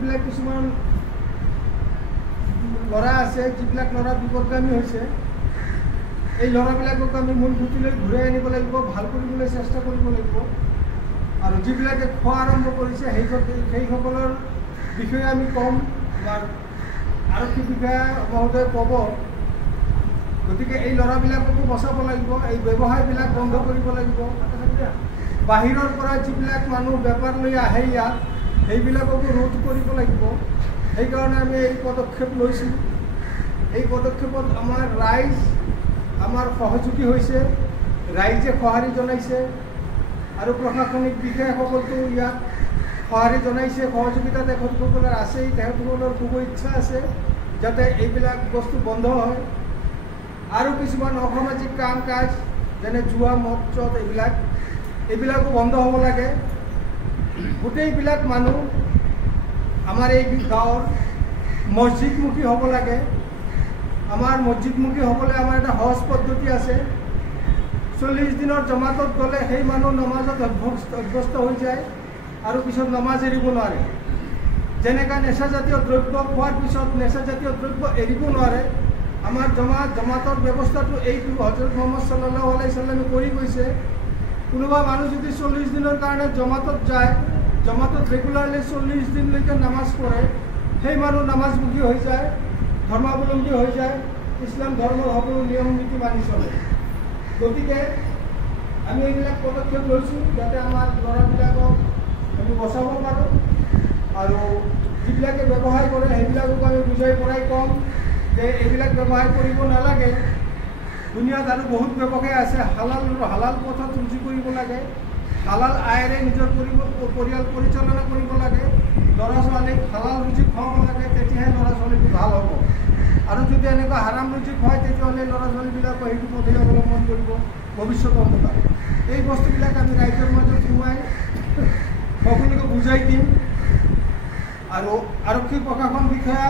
যিবিলাক কিছুমান ল'ৰা আছে যিবিলাক ল'ৰা বিপদগামী হৈছে এই ল'ৰাবিলাকক আমি মূল সুঁতিলৈ ঘূৰাই আনিব লাগিব, ভাল কৰিবলৈ চেষ্টা কৰিব লাগিব। আৰু যিবিলাকে খোৱা আৰম্ভ কৰিছে সেইসকলৰ বিষয়ে আমি ক'ম, আমাৰ আৰক্ষী বিষয়া মহোদয়ে ক'ব। গতিকে এই ল'ৰাবিলাককো বচাব লাগিব, এই ব্যৱসায়বিলাক বন্ধ কৰিব লাগিব। বাহিৰৰ পৰা যিবিলাক মানুহ বেপাৰ লৈ আহে ইয়াত সেইবিলাককো ৰোধ কৰিব লাগিব। সেইকাৰণে আমি এই পদক্ষেপ লৈছোঁ। এই পদক্ষেপত আমাৰ ৰাইজ আমাৰ সহযোগী হৈছে, ৰাইজে সঁহাৰি জনাইছে আৰু প্ৰশাসনিক বিষয়াসকলতো ইয়াত সঁহাৰি জনাইছে, সহযোগিতা তেখেতসকলৰ আছেই। তেখেতসকলৰ খুব ইচ্ছা আছে যাতে এইবিলাক বস্তু বন্ধ হয়। আৰু কিছুমান অসামাজিক কাম কাজ যেনে জুৱা মদ চদ এইবিলাকো বন্ধ হ'ব লাগে। গোটেইবিলাক মানুহ আমাৰ এই গাঁৱৰ মছজিদমুখী হ'ব লাগে। আমাৰ মছজিদমুখী হ'বলৈ আমাৰ এটা সহজ পদ্ধতি আছে। 40 দিনৰ জমাতত গ'লে সেই মানুহ নমাজত অভ্যস্ত হৈ যায় আৰু পিছত নমাজ এৰিব নোৱাৰে। যেনেকৈ নেশাজাতীয় দ্ৰব্য খোৱাৰ পিছত নেশাজাতীয় দ্ৰব্য এৰিব নোৱাৰে, আমাৰ জমাতৰ ব্যৱস্থাটো এইটো হজৰত মুহাম্মদ সাল্লাল্লাহু আলাইহি সাল্লামে কৰি গৈছে। কোনোবা মানুহ যদি 40 দিনৰ কাৰণে জমাতত যায়, জমাতত ৰেগুলাৰলি 40 দিনলৈকে নামাজ পঢ়ে, সেই মানুহ নামাজমুখী হৈ যায়, ধৰ্মাৱলম্বী হৈ যায়, ইছলাম ধৰ্মৰ সকলো নিয়ম নীতি মানি চলে। গতিকে আমি এইবিলাক পদক্ষেপ লৈছোঁ যাতে আমাৰ ল'ৰাবিলাকক আমি বচাব পাৰোঁ। আৰু যিবিলাকে ব্যৱসায় কৰে সেইবিলাকক আমি বুজাই পৰাই ক'ম যে এইবিলাক ব্যৱসায় কৰিব নালাগে। দুনিয়াত আৰু বহুত ব্যৱসায় আছে, হালাল পথত ৰুজি কৰিব লাগে, হালাল আয়েৰে নিজৰ পৰিয়াল পৰিচালনা কৰিব লাগে, ল'ৰা ছোৱালীক হালাল ৰুজি খুৱাব লাগে, তেতিয়াহে ল'ৰা ছোৱালীটো ভাল হ'ব। আৰু যদি এনেকুৱা হাৰাম ৰুজি খুৱায় তেতিয়াহ'লে ল'ৰা ছোৱালীবিলাকে সেইটো পথেই অৱলম্বন কৰিব ভৱিষ্যত অন্ধকাৰ। এই বস্তুবিলাক আমি ৰাইজৰ মাজত সোমাই সকলোকে বুজাই দিম। আৰু আৰক্ষী প্ৰশাসন বিষয়া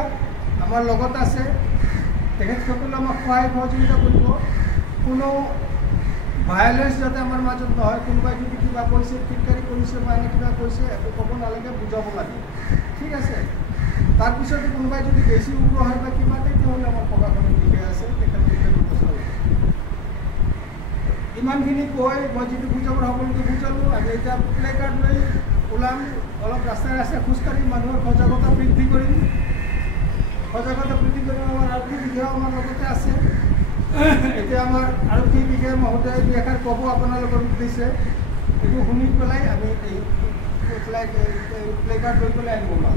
আমাৰ লগত আছে, তেখেতসকলে আমাক সহায় সহযোগিতা কৰিব। কোনো ভায়লেঞ্চ যাতে আমাৰ মাজত নহয়, কোনোবাই যদি কিবা কৈছে, টিটকাৰী কৰিছে বা এনে কিবা কৈছে, একো ক'ব নালাগে, বুজাব লাগে, ঠিক আছে। তাৰপিছতে কোনোবাই যদি বেছি উগ্ৰ হয় বা কিবা, তেতিয়াহ'লে আমাৰ প্ৰশাসনিক বিষয়া আছে, তেখেতলোকে ব্যৱস্থা ল'ব। ইমানখিনি কৈ মই যিটো বুজাবৰ সকলোকে বুজালোঁ। আমি এতিয়া প্লে কাৰ্ড লৈ ওলাম, অলপ ৰাস্তাই ৰাস্তাই খোজকাঢ়ি মানুহৰ সজাগতা বৃদ্ধি কৰিম। সজাগতা বৃদ্ধি কৰি আমাৰ আৰক্ষী বিষয়াও আমাৰ লগতে আছে। এতিয়া আমাৰ আৰক্ষী বিষয়া মহোদয়ে দুই এষাৰ ক'ব আপোনালোকৰ উদ্দেশ্যে, এইটো শুনি পেলাই আমি এই প্লে কাৰ্ড লৈ পেলাই আনিব ওলাম।